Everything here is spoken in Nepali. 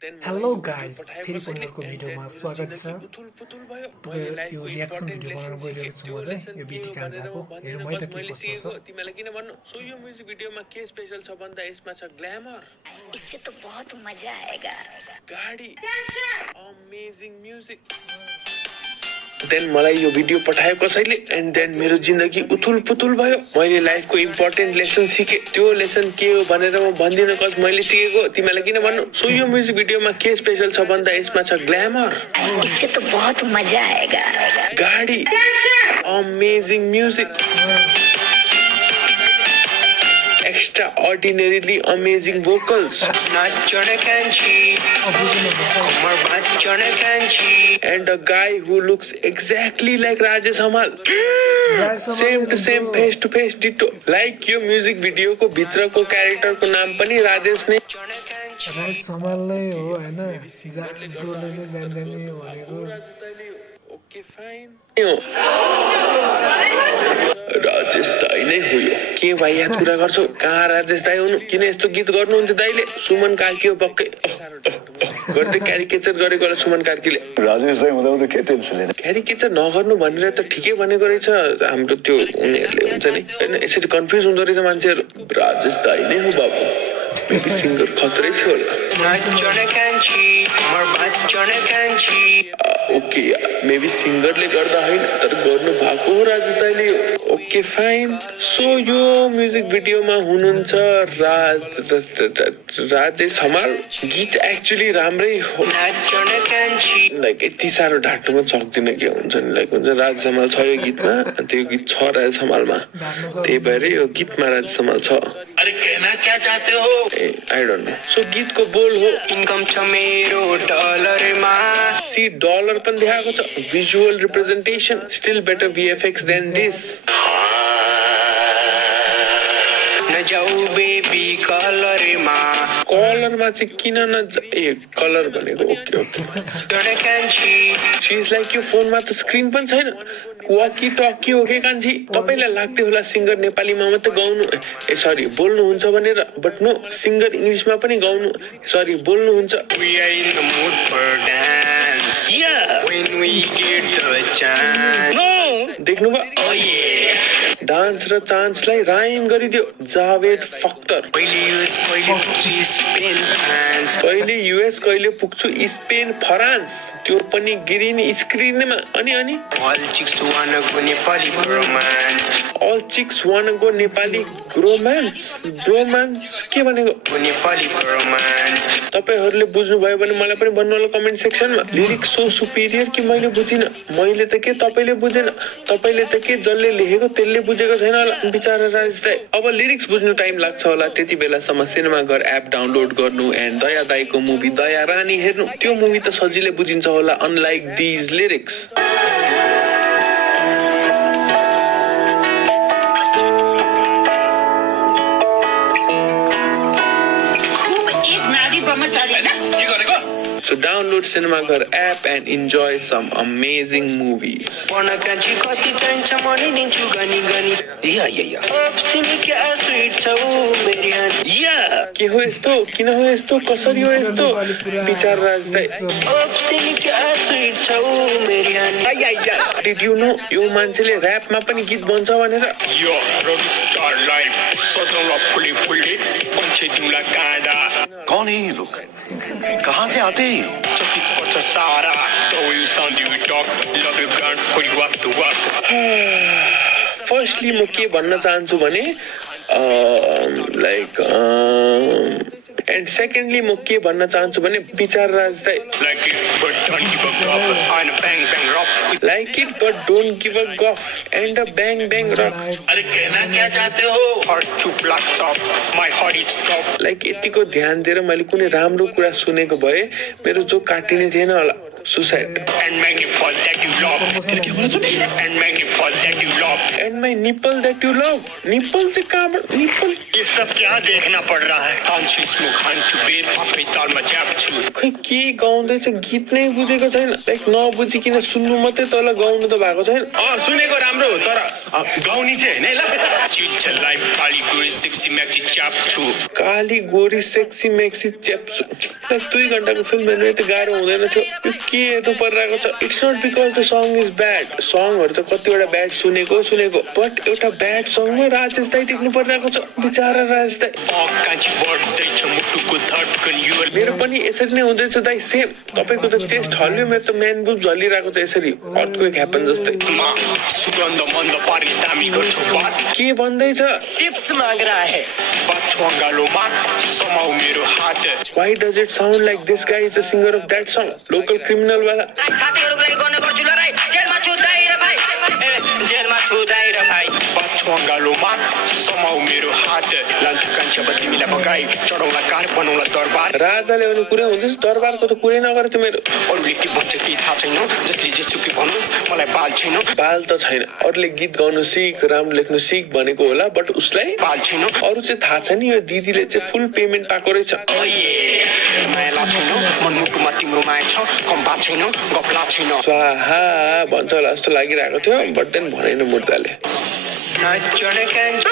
हेलो गाइस, फेरि पनि अर्को भिडियोमा स्वागत छ। यो रियाक्सन भिडियो बनाउन गइरहेको छु म चाहिँ यो बिटी कान्छाको। हेरौँ है त के कस्तो छ। तिमीलाई किन भन्नु सो यो म्युजिक भिडियोमा के स्पेशल छ भन्दा यसमा छ ग्ल्यामर, इससे तो बहुत मजा आएगा। गाडी, अमेजिङ म्युजिक। देन मलाई यो भिडियो पठायो कसैले एन्ड देन मेरो जिन्दगी उथुल पुथुल भयो। मैले लाइफको इम्पोर्टेन्ट लेसन सिकेँ। त्यो लेसन के हो भनेर म भन्दिनँ कस मैले सिकेको तिमीलाई किन भन्नु सो यो म्युजिक भिडियोमा के स्पेशल छ भन्दा यसमा छ ग्ल्यामर, इससे तो बहुत मजा आएगा। गाडी, amazing music, extra ordinarily amazing vocals, and a guy who looks exactly like Rajesh Hamal. Same to same, face to face ditto. Like यो म्युजिक भिडियो को भित्र को क्यारेक्टर को नाम पनि राजेश नै। राजेश हमाल नै हो हैन, जोले चाहिँ जान्ने भनेको। ओके फाइन, राजेश दाई नै हो यो। के भाइ याद कुरा गर्छौ? कहाँ राजेश दाई हुनु? किन यस्तो गीत गर्नुहुन्थ्यो दाइले? सुमन कार्की हो पक्कै गर्दै क्यारिकेचर गरेको सुमन कार्कीले। राजेश दाई हुँदा हुँदा के टेन्सन लिने? क्यारिकेचर नगर्नु भनेर त ठिकै भनेको रहेछ हाम्रो त्यो उनीहरूले हुन्छ नि हैन, यसरी कन्फ्युज हुँदो रहेछ मान्छेहरू। राजेश दाई नै हो बाबु, बेबी सिङ्गर खतरै थियो होला। ओके मेबी सिङ्गरले गर्दा होइन तर गर्नु भएको हो राजेश दाइले। ओके फाइन, सो यो म्युजिक भिडियोमा हुनुहुन्छ राजेश हमाल। गीत एक्चुअली राम्रै हो, लाइक यति साह्रो ढाँट्नु सक्दिनँ के हुन्छ नि, लाइक हुन्छ राजेश हमाल छ यो गीतमा, त्यो गीत छ राजेश हमालमा, त्यही भएर यो गीतमा राजेश हमाल छ। I don't know. सो गीतको बोल हो इन्कम छ मेरो डलरमा, सी डलर पनि देखाएको छ। Visual representation still better VFX then this. नजाऊ बेबी कलरमा, कलरमा चाहिँ किन ए कलर भनेको okay okay. She is like यो फोनमा त स्क्रिन पनि छैन, वाकी टकी हो के कान्छी? तपाईलाई लाग्थ्यो होला सिङ्गर नेपालीमा मात्रै गाउनु ए सरी बोल्नुहुन्छ भनेर, बट नो, सिङ्गर इङ्ग्लिसमा पनि गाउनु सरी बोल्नुहुन्छ। We are in the mood for dance, yeah, when we get the chance. No, देख्नुभयो? oh yeah. डान्स र चान्सलाई राइम गरिदियो जावेद फख्तर। कहिले युएस कहिले पुग्छु स्पेन फ्रान्स, त्यो पनि ग्रिन स्क्रिनमा। अनि All chicks wanna go Nepali romance, all chicks wanna go Nepali romance. Romance के भनेको? नेपाली romance. तपाईहरूले बुझ्नुभयो भने मलाई पनि भन्नु होला कमेन्ट सेक्सनमा। लिरिक्स सो सुपिरियर कि मैले बुझिनँ, मैले त के तपाईँले बुझेन, तपाईँले त के जसले लेखेको त्यसले बुझेको छैन होला बिचारा राजेश दाई। अब लिरिक्स बुझ्नु टाइम लाग्छ होला, त्यति बेलासम्म सिनेमा घर एप डाउनलोड गर्नु एन्ड दया दाईको मुभी दया रानी हेर्नु। त्यो मुभी त सजिलै बुझिन्छ होला unlike these lyrics. So download Cinema Ghar app and enjoy some amazing movies. के हो यस्तो? किन हो यस्तो? कसरी हो यस्तो? विचार राज दाई। Did you know यो मान्छेले ऱ्यापमा पनि गीत बन्छ भनेर? यो रविस्टार लाइफ सजौला फुली फुली पन्छे जुम्ला काँडा। कौन है ये लोग? कहाँ से आते हैं? चकित पर्छ सारा to you sound you talk love you gone full walk to walk. Firstly म के भन्न चाहन्छु भने लाइक एन्ड सेकेन्डली म के भन्न चाहन्छु भने विचार राज दाई। Like it but don't give a fuck and bang bang rock. Like it but don't give a guff and a bang bang rock. अरे कहना क्या चाहते हो? Heart to black top, my heart is top. Like यतिको ध्यान दिएर मैले कुनै राम्रो कुरा सुनेको भए मेरो जो काटिने थिएन होला। Suicide And make it fall that you love. And make it fall that you love. And my nipple that you love nipple चाहिँ कहाँबाट निप्पल ये सब क्या देखना पड़ रहा है कान्छी स्मोक हान्छु बेर पापै तालमा जाप्छु खै के गाउँदैछ गीत नै बुझेको छैन लाइक नबुझिकन सुन्नु मात्रै तल गाउनु त भएको छैन सुनेको राम्रो हो तर गाउने चाहिँ हैन ल चिचलाई काली गोरी सेक्सी म्याक्सी च्याप्छु काली गोरी सेक्सी मेक्सी च्याप्सु 2 घण्टाको फिल्म हेर्नु त गाह्रो हुँदैन थियो यो के हेर्नु परिरहेको छ it's not because the song is bad सङहरू त कतिवटा ब्याड सुनेको बट एउटा ब्याड सङमा राजेश दाई देख्नु परिरहेको छ बिचारा राजेश दाई कान्छी बढ्दैछ मुटुको धड्कन यो मेरो पनि यसरी नै हुँदैछ दाई सेम तपाईको त चेस्ट हल्यो मेरो त म्यान बुब झलिरहेको छ यसरी अर्थक्वेक ह्यापन जस्तै सुगन्ध मन्द पार्ने दामी गर्छु बात के भन्दैछ टिप्स माग रहा है बच्चोंगालोमा समाउ मेरो हात Why does it sound like this guy is the singer of that song? Local criminal वाला साथीहरुलाई गर्ने गर्छु लडाई जेलमा छुदाइ र भाइ जेलमा छुदाइ र भाइ बच्चोंगालोमा समाउ मेरो हात लान्छु कान्छा तिमीलाई बगाई चढौला कार बनाउला दरबार राजाले भने कुरै हुँदैछ दरबारको त कुरै नगर त मेरो अरूले के भन्छ केही थाहा छैन जसले जेसुकै भन्नुहोस् मलाई बाल छैन बाल त छैन अरूले गीत गाउनु सिक राम्रो लेख्नु सिक भनेको होला बट उसलाई बाल छैन अरू चाहिँ थाहा छैन यो दिदीले चाहिँ फुल पेमेन्ट पाएको रहेछ माया छैन मनमुटुमा तिम्रो माया छ कम बात छैन गफला छैन स्वाहा भन्छ होला जस्तो लागिरहेको थियो बट देन भनेन मुर्दाले नचढ कान्छी